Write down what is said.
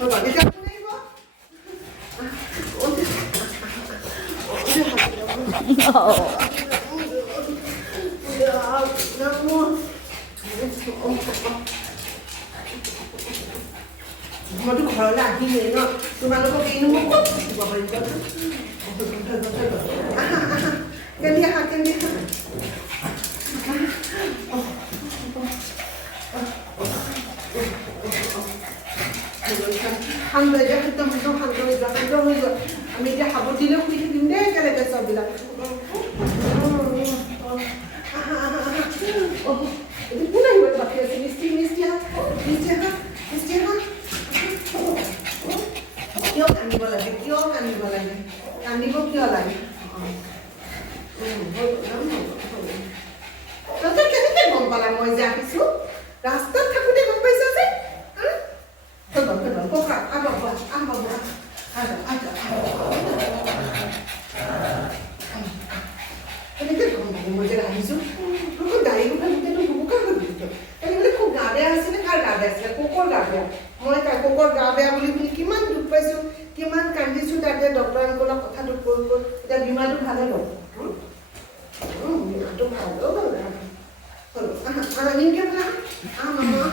মইতো ঘৰলৈ আহিলেই ন তোমালোকক এইনো মই ক'ত থাকিব পাৰিব কেন্দি আহা শান্ত হৈ যোৱা একদম শান্ত হৈ যোৱা আমি এতিয়া সাবত দিলেও শুই থাকিম দেই একেলগে চববিলাক কোন আহিব বাকী আছে মিষ্টি আহা কিয় কান্দিব লাগে কান্দিব কিয় লাগে তহঁতে কেনেকৈ গম পালা মই যে আহিছোঁ ৰাস্তাত থাকোঁতে গম পাইছা যে কেনেকৈ গম পালো মই যে আহিছোঁ গাড়ী গোটেইটো বুকা হৈ গৈছে তেনেহ'লে খুব গা বেয়া আছিলে কাৰ গা বেয়া আছিলে কোকৰ গা বেয়া মই কোকৰ গা বেয়া বুলি শুনি কিমান দুখ পাইছোঁ কিমান কান্দিছোঁ তাতে ডক্টৰ আংকলৰ কথাটো কৈ এতিয়া বীমাটো ভালে গ'ল বীমাটো ভাল হ'ল নিমকে বোলা মামা